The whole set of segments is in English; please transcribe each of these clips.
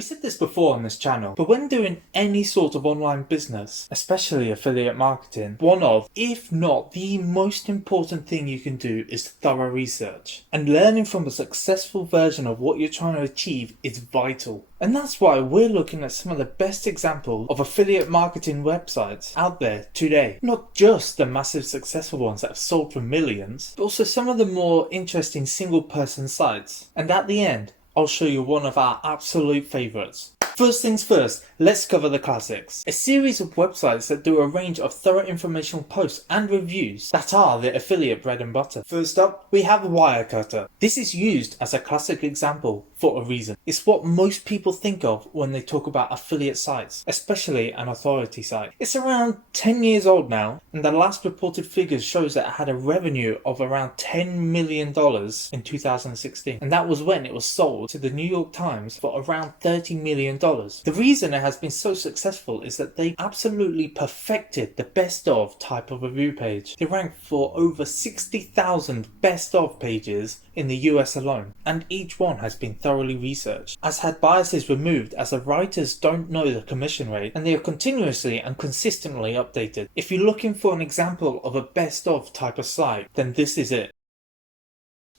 We said this before on this channel, but when doing any sort of online business, especially affiliate marketing, one of, if not the most important thing you can do is thorough research. And learning from a successful version of what you're trying to achieve is vital. And that's why we're looking at some of the best examples of affiliate marketing websites out there today. Not just the massive successful ones that have sold for millions, but also some of the more interesting single person sites. And at the end, I'll show you one of our absolute favourites. First things first, let's cover the classics. A series of websites that do a range of thorough informational posts and reviews that are the affiliate bread and butter. First up, we have Wirecutter. This is used as a classic example for a reason. It's what most people think of when they talk about affiliate sites, especially an authority site. It's around 10 years old now, and the last reported figures shows that it had a revenue of around $10 million in 2016. And that was when it was sold to the New York Times for around $30 million. The reason it has been so successful is that they absolutely perfected the best of type of review page. They ranked for over 60,000 best of pages in the US alone, and each one has been thoroughly researched, has had biases removed as the writers don't know the commission rate, and they are continuously and consistently updated. If you're looking for an example of a best of type of site, then this is it.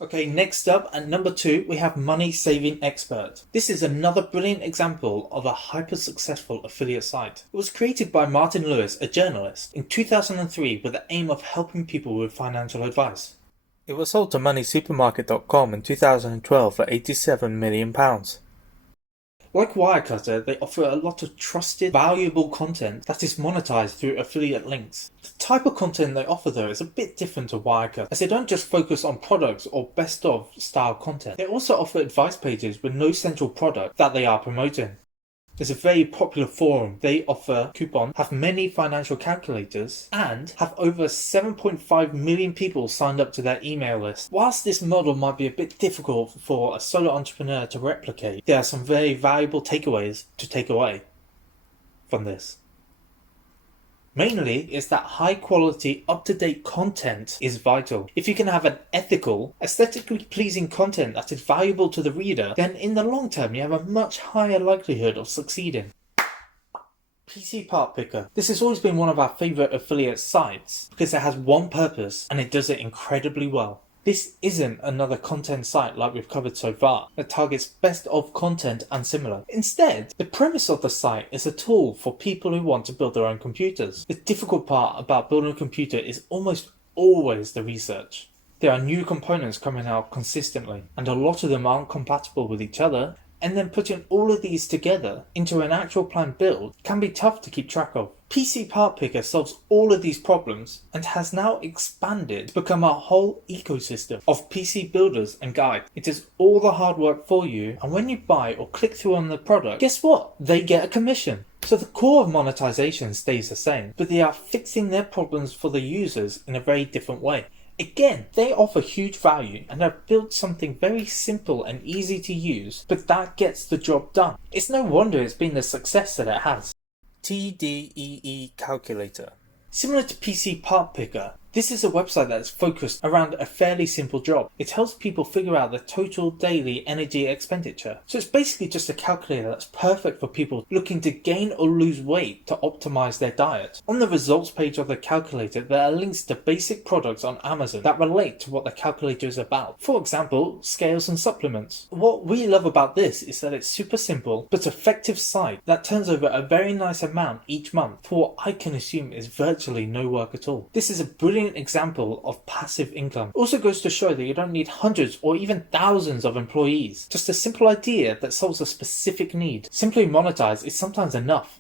Okay, next up at number 2, we have Money Saving Expert. This is another brilliant example of a hyper successful affiliate site. It was created by Martin Lewis, a journalist, in 2003 with the aim of helping people with financial advice. It was sold to moneysupermarket.com in 2012 for £87 million. Like Wirecutter, they offer a lot of trusted, valuable content that is monetized through affiliate links. The type of content they offer though is a bit different to Wirecutter, as they don't just focus on products or best of style content. They also offer advice pages with no central product that they are promoting. There's a very popular forum. They offer coupons, have many financial calculators, and have over 7.5 million people signed up to their email list. Whilst this model might be a bit difficult for a solo entrepreneur to replicate, there are some very valuable takeaways to take away from this. Mainly is that high quality, up-to-date content is vital. If you can have an ethical, aesthetically pleasing content that is valuable to the reader, then in the long term you have a much higher likelihood of succeeding. PC Part Picker. This has always been one of our favourite affiliate sites because it has one purpose and it does it incredibly well. This isn't another content site like we've covered so far that targets best of content and similar. Instead, the premise of the site is a tool for people who want to build their own computers. The difficult part about building a computer is almost always the research. There are new components coming out consistently, and a lot of them aren't compatible with each other, and then putting all of these together into an actual planned build can be tough to keep track of. PC Part Picker solves all of these problems and has now expanded to become a whole ecosystem of PC builders and guides. It does all the hard work for you, and when you buy or click through on the product, guess what? They get a commission. So the core of monetization stays the same, but they are fixing their problems for the users in a very different way. Again, they offer huge value and have built something very simple and easy to use, but that gets the job done. It's no wonder it's been the success that it has. TDEE Calculator. Similar to PC Part Picker, this is a website that is focused around a fairly simple job. It helps people figure out the total daily energy expenditure. So it's basically just a calculator that's perfect for people looking to gain or lose weight to optimize their diet. On the results page of the calculator, there are links to basic products on Amazon that relate to what the calculator is about. For example, scales and supplements. What we love about this is that it's super simple but effective site that turns over a very nice amount each month for what I can assume is virtually no work at all. This is a brilliant example of passive income. It also goes to show that you don't need hundreds or even thousands of employees. Just a simple idea that solves a specific need. Simply monetize is sometimes enough.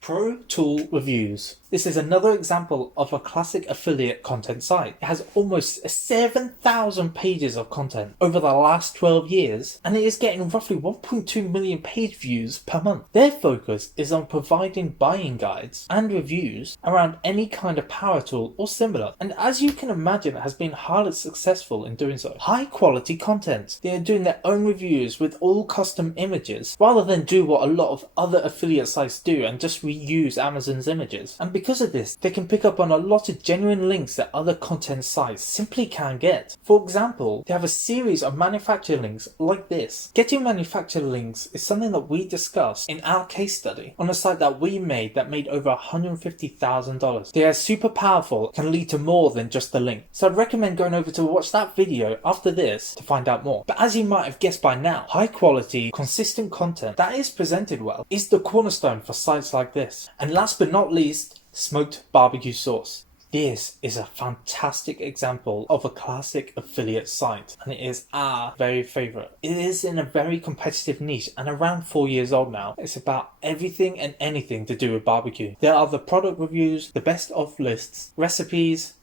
ProToolReviews. This is another example of a classic affiliate content site. It has almost 7,000 pages of content over the last 12 years, and it is getting roughly 1.2 million page views per month. Their focus is on providing buying guides and reviews around any kind of power tool or similar, and as you can imagine, it has been highly successful in doing so. High quality content. They are doing their own reviews with all custom images, rather than do what a lot of other affiliate sites do and just reuse Amazon's images. And because of this, they can pick up on a lot of genuine links that other content sites simply can't get. For example, they have a series of manufacturer links like this. Getting manufacturer links is something that we discussed in our case study on a site that we made that made over $150,000. They are super powerful, can lead to more than just the link. So I'd recommend going over to watch that video after this to find out more. But as you might have guessed by now, high quality, consistent content that is presented well is the cornerstone for sites like this. And last but not least, smoked barbecue sauce. This is a fantastic example of a classic affiliate site, and it is our very favourite. It is in a very competitive niche and around 4 years old now. It's about everything and anything to do with barbecue. There are the product reviews, the best of lists, recipes,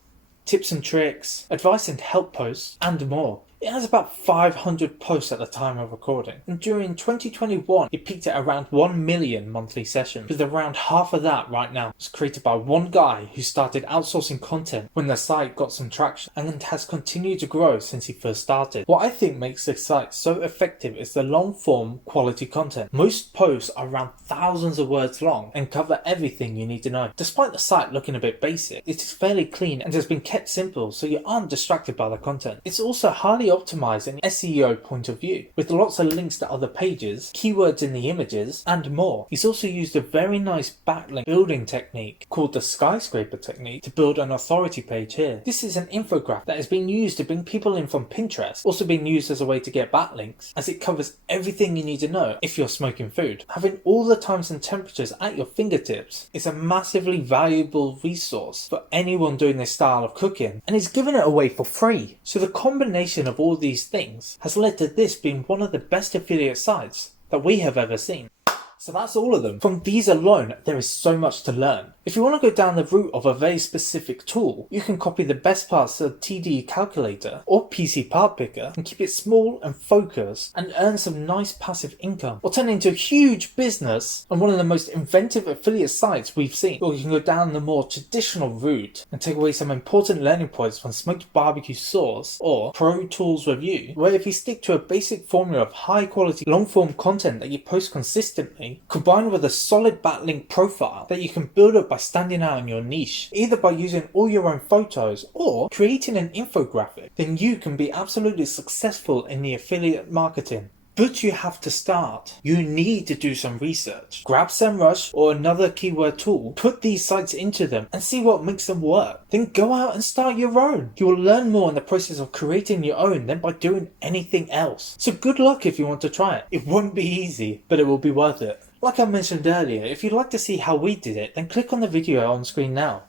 tips and tricks, advice and help posts, and more. It has about 500 posts at the time of recording, and during 2021 it peaked at around 1 million monthly sessions, with around half of that right now. It was created by one guy who started outsourcing content when the site got some traction and has continued to grow since he first started. What I think makes this site so effective is the long form quality content. Most posts are around thousands of words long and cover everything you need to know. Despite the site looking a bit basic, it is fairly clean and has been kept simple so you aren't distracted by the content. It's also highly optimized in SEO point of view, with lots of links to other pages, keywords in the images, and more. He's also used a very nice backlink building technique called the skyscraper technique to build an authority page here. This is an infographic that has been used to bring people in from Pinterest, also being used as a way to get backlinks, as it covers everything you need to know if you're smoking food. Having all the times and temperatures at your fingertips is a massively valuable resource for anyone doing this style of cooking, and he's giving it away for free. So the combination of all these things has led to this being one of the best affiliate sites that we have ever seen. So that's all of them. From these alone, there is so much to learn. If you want to go down the route of a very specific tool, you can copy the best parts of TDEE Calculator or PC Part Picker and keep it small and focused and earn some nice passive income, or turn it into a huge business and one of the most inventive affiliate sites we've seen. Or you can go down the more traditional route and take away some important learning points from smoked barbecue sauce or ProToolReviews, where if you stick to a basic formula of high quality long form content that you post consistently, combined with a solid backlink profile that you can build up by standing out in your niche, either by using all your own photos or creating an infographic, then you can be absolutely successful in the affiliate marketing. But you have to start. You need to do some research. Grab SEMrush or another keyword tool, put these sites into them and see what makes them work. Then go out and start your own. You will learn more in the process of creating your own than by doing anything else. So good luck if you want to try it. It won't be easy, but it will be worth it. Like I mentioned earlier, if you'd like to see how we did it, then click on the video on screen now.